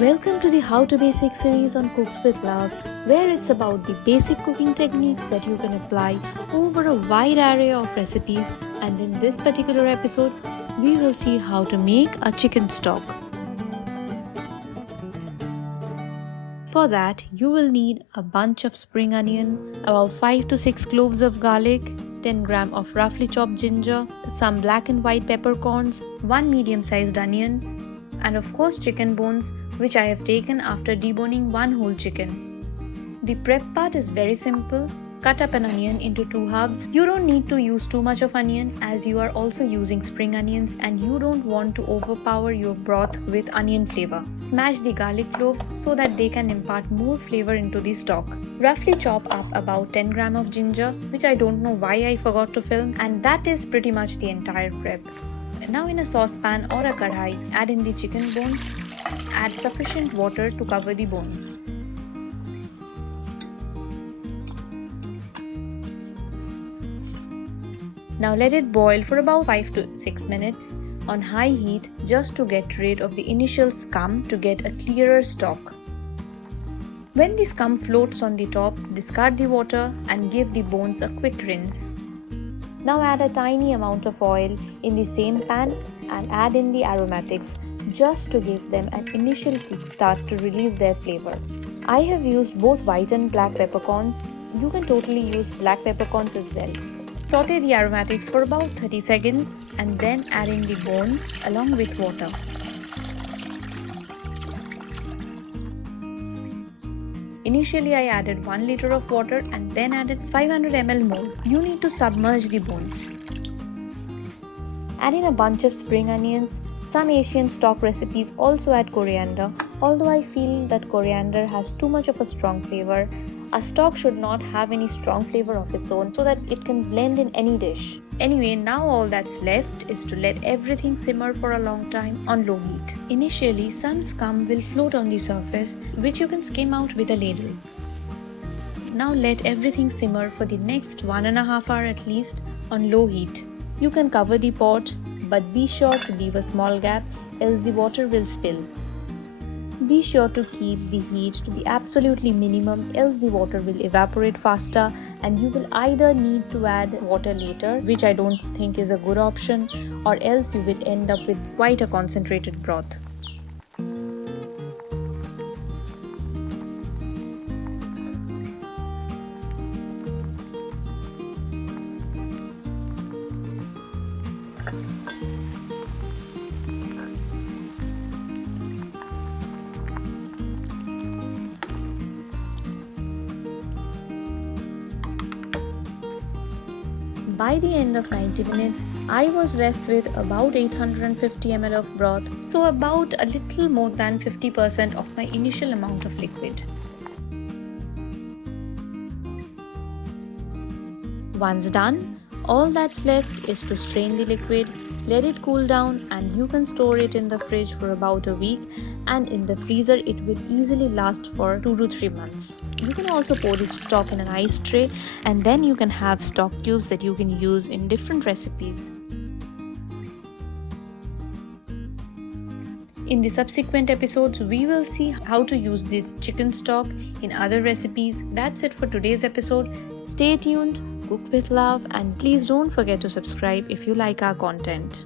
Welcome to the How to Basic series on Cooks with Love, where it's about the basic cooking techniques that you can apply over a wide array of recipes. And in this particular episode, we will see how to make a chicken stock. For that, you will need a bunch of spring onion, about 5 to 6 cloves of garlic, 10 gram of roughly chopped ginger, some black and white peppercorns, 1 medium-sized onion, and of course chicken bones, which I have taken after deboning one whole chicken. The prep part is very simple. Cut up an onion into 2 halves. You don't need to use too much of onion as you are also using spring onions and you don't want to overpower your broth with onion flavor. Smash the garlic cloves so that they can impart more flavor into the stock. Roughly chop up about 10 gram of ginger, which I don't know why I forgot to film, and that is pretty much the entire prep. Now in a saucepan or a kadhai, add in the chicken bones. Add sufficient water to cover the bones. Now let it boil for about 5 to 6 minutes on high heat just to get rid of the initial scum to get a clearer stock. When the scum floats on the top, discard the water and give the bones a quick rinse. Now add a tiny amount of oil in the same pan and add in the aromatics just to give them an initial kickstart to release their flavor. I have used both white and black peppercorns. You can totally use black peppercorns as well. Saute the aromatics for about 30 seconds and then add in the bones along with water. Initially I added 1 liter of water and then added 500 ml more. You need to submerge the bones. Add in a bunch of spring onions. Some Asian stock recipes also add coriander. Although I feel that coriander has too much of a strong flavor, a stock should not have any strong flavor of its own so that it can blend in any dish. Anyway, now all that's left is to let everything simmer for a long time on low heat. Initially, some scum will float on the surface, which you can skim out with a ladle. Now let everything simmer for the next 1.5 hours at least on low heat. You can cover the pot, but be sure to leave a small gap, else the water will spill. Be sure to keep the heat to the absolutely minimum, else the water will evaporate faster and you will either need to add water later, which I don't think is a good option, or else you will end up with quite a concentrated broth. By the end of 90 minutes, I was left with about 850 ml of broth, so about a little more than 50% of my initial amount of liquid. Once done, all that's left is to strain the liquid, let it cool down, and you can store it in the fridge for about a week, and in the freezer it will easily last for 2 to 3 months. You can also pour the stock in an ice tray and then you can have stock cubes that you can use in different recipes. In the subsequent episodes, we will see how to use this chicken stock in other recipes. That's it for today's episode. Stay tuned, cook with love, and please don't forget to subscribe if you like our content.